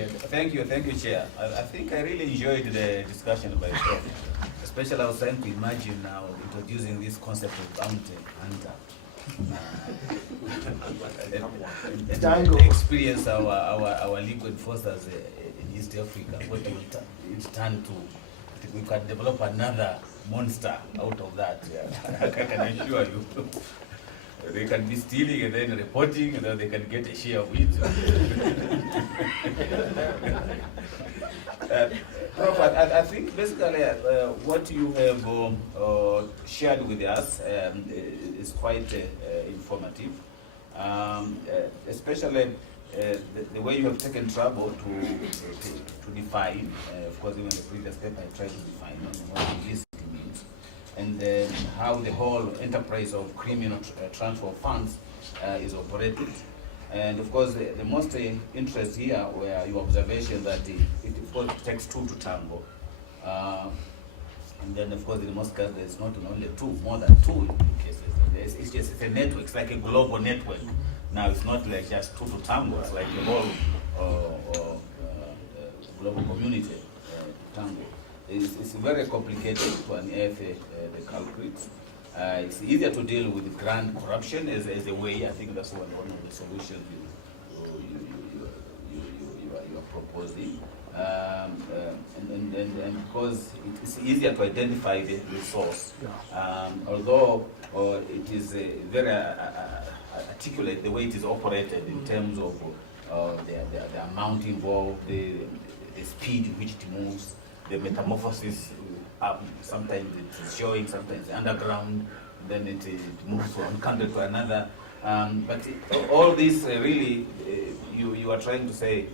Okay, thank you, Chair. I think I really enjoyed the discussion by Prof. Especially I was trying to imagine now introducing this concept of bounty hunter. And experience our legal enforcers in East Africa, what it turned to. We can develop another monster out of that. Yeah. I can assure you. They can be stealing and then reporting, and then they can get a share of it. Prof, I think basically what you have shared with us is quite informative, especially the way you have taken trouble to define. Of course, even the previous paper I tried to define what illicit means, and how the whole enterprise of criminal transfer of funds is operated. And of course, the most interest here were your observation that it of course takes two to tango. And then of course in most cases there's not only two, more than two in cases. It's a network, it's like a global network. Now it's not like just two to tango, it's like a whole global community tango. It's very complicated to unearth the culprits. It's easier to deal with grand corruption as a way. I think that's one of the solutions you are proposing. And because it's easier to identify the source, although it is very articulate the way it is operated in terms of the amount involved, the speed in which it moves, the metamorphosis. Sometimes it's showing, sometimes underground, then it moves from one country to another. But all this really, you are trying to say,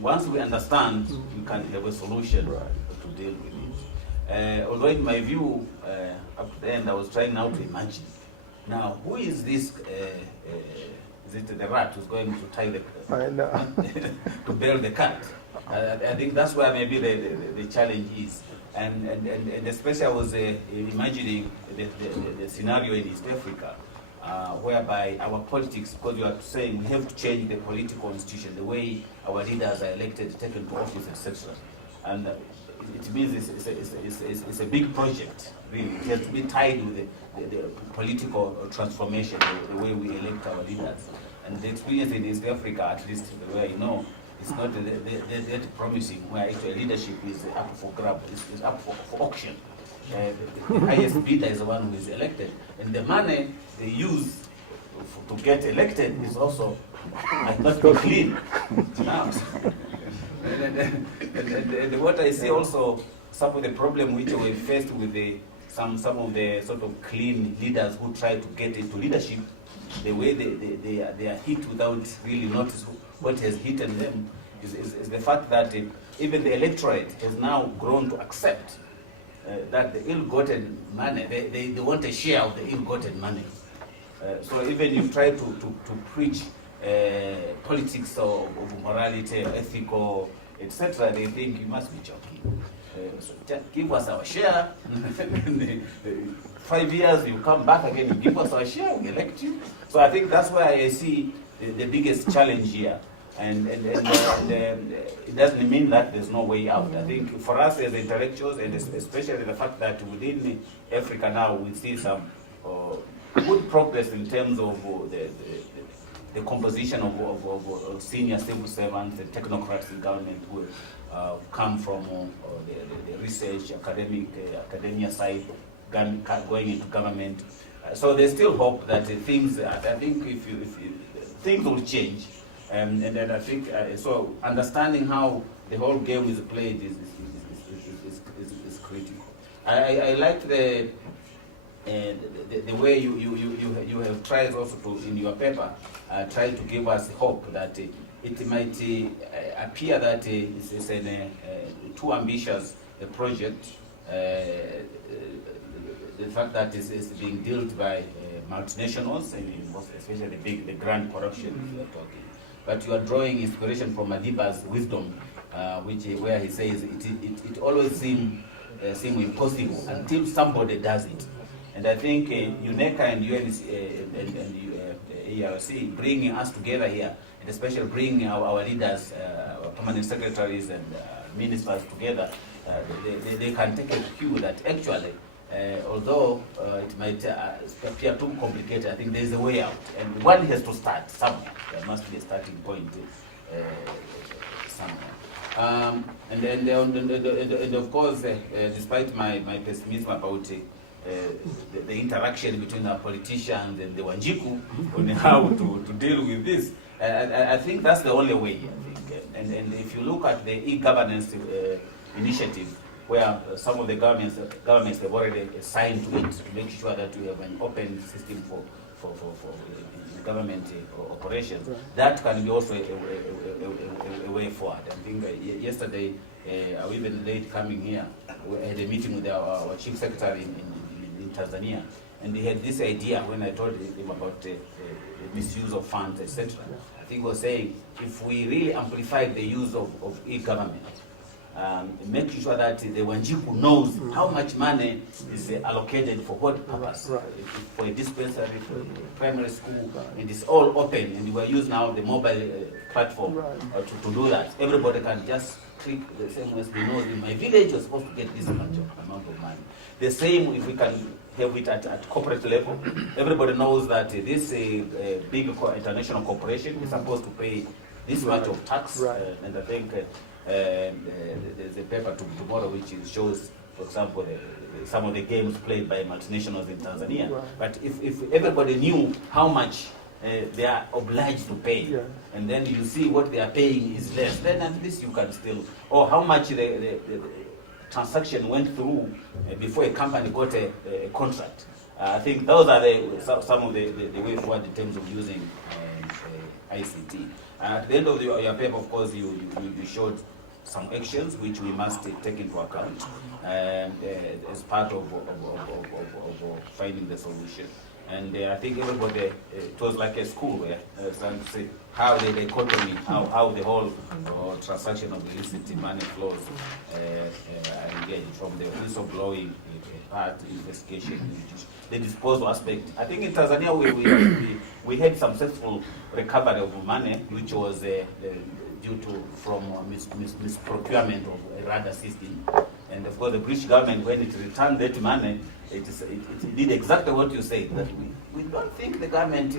once we understand, we can have a solution to deal with it. Although in my view, up to the end, I was trying now to imagine. Now, who is this? Is it the rat who's going to tie the to bail the cat? I think that's where maybe the challenge is. And especially I was imagining the scenario in East Africa, whereby our politics, because you are saying we have to change the political institution, the way our leaders are elected, taken to office, etc. And it means it's a big project, really. It has to be tied with the political transformation, the way we elect our leaders. And the experience in East Africa, at least the way I know, it's not that promising, where actually leadership is up for grab, is up for auction. The highest bidder is the one who is elected, and the money they use to get elected is also not be clean. And what I see also, some of the problem which we faced with some of the sort of clean leaders who try to get into leadership, the way they are hit without really notice what has hit them is the fact that even the electorate has now grown to accept that the ill-gotten money, they want a share of the ill-gotten money. So even you try to preach politics of morality, ethical, etc., they think you must be joking. So just give us our share. 5 years, you come back again, you give us our share, we elect you. So I think that's why I see the biggest challenge here. And it doesn't mean that there's no way out. I think for us as intellectuals, and especially the fact that within Africa now we see some good progress in terms of the composition of senior civil servants and technocrats in government who come from the research, academia side, going into government. So there's still hope that things, I think if things will change. And then I think, so understanding how the whole game is played is critical. I like the way you have tried also to, in your paper, try to give us hope that it might appear that it's too ambitious a project. The fact that it's being dealt by multinationals, and especially the grand corruption we are talking. But you are drawing inspiration from Madiba's wisdom, where he says it always seems impossible until somebody does it. And I think UNECA and ERC bringing us together here, and especially bringing our leaders, our permanent secretaries and ministers together, they can take a cue that actually, although it might appear too complicated, I think there's a way out. And one has to start somewhere. There must be a starting point somewhere. And of course, despite my pessimism about the interaction between the politicians and the Wanjiku on how to deal with this, I think that's the only way. I think. And if you look at the e-governance initiative, where some of the governments have already signed to it to make sure that we have an open system for government operations, that can be also a way forward. I think yesterday, or even late coming here, we had a meeting with our chief secretary in Tanzania, and he had this idea when I told him about misuse of funds, etc. I think he was saying, if we really amplify the use of e-government, making sure that the Wanjiku knows how much money is allocated for what purpose, for a dispensary, for a primary school, and it's all open, and we use now the mobile platform to do that. Everybody can just click the same way they know in my village you're supposed to get this amount of money. The same if we can have it at corporate level. Everybody knows that this big international corporation is supposed to pay this much of tax, and I think there's a paper tomorrow which shows, for example, some of the games played by multinationals in Tanzania. But if everybody knew how much they are obliged to pay, and then you see what they are paying is less, then at least you can still, or how much the transaction went through before a company got a contract. I think those are some of the way forward in terms of using ICT. At the end of your paper, of course, you showed some actions which we must take into account as part of finding the solution. And I think everybody, it was like a school where how the economy, how the whole transaction of illicit money flows are engaged, from the whistleblowing part, investigation, the disposal aspect. I think in Tanzania we had some successful recovery of money, which was due to from misprocurement of a radar system. And of course, the British government, when it returned that money, it did exactly what you said, that we don't think the government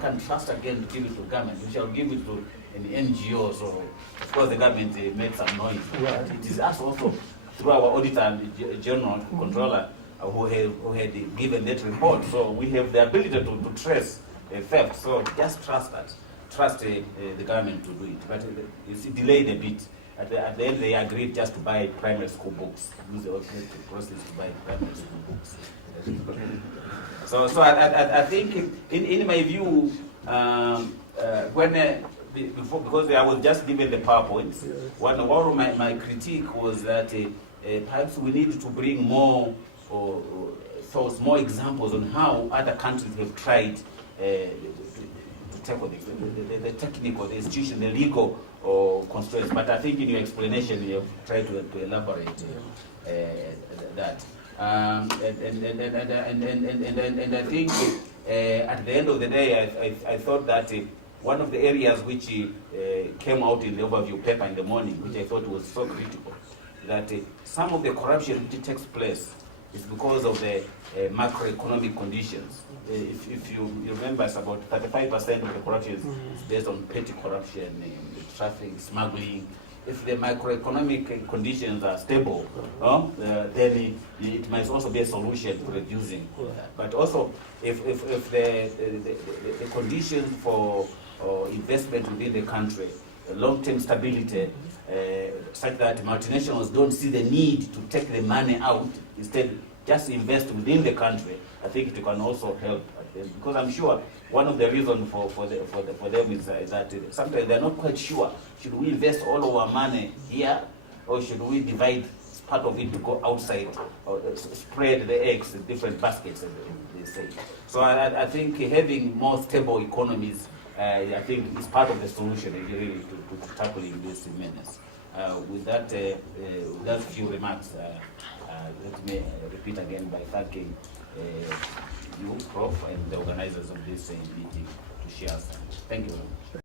can trust again to give it to government. We shall give it to an NGO. So, of course, the government made some noise. But it is us also, through our auditor general controller, who had given that report. So we have the ability to trace theft. So just trust that. Trust the government to do it. But it's delayed a bit. At the end, they agreed just to buy primary school books. Use the automated process to buy primary school books. So I think, in my view, because I was just given the PowerPoints, one of my critique was that perhaps we need to bring more examples on how other countries have tried to tackle the technical, the institution, the legal constraints. But I think in your explanation you have tried to elaborate that. And I think at the end of the day, I thought that one of the areas which came out in the overview paper in the morning, which I thought was so critical, that some of the corruption which takes place is because of the macroeconomic conditions. If you remember, it's about 35% of the corruption is based on petty corruption, trafficking, smuggling. If the macroeconomic conditions are stable, then it might also be a solution to reducing that. But also, if the conditions for investment within the country, long-term stability, such that multinationals don't see the need to take the money out, instead just invest within the country, I think it can also help. Because I'm sure one of the reasons for them is that sometimes they're not quite sure, should we invest all of our money here, or should we divide part of it to go outside, or spread the eggs in different baskets, as they say. So I think having more stable economies, I think is part of the solution really to tackling this menace. With that few remarks, let me repeat again by thanking you, Prof, and the organizers of this meeting to share. Thank you very much.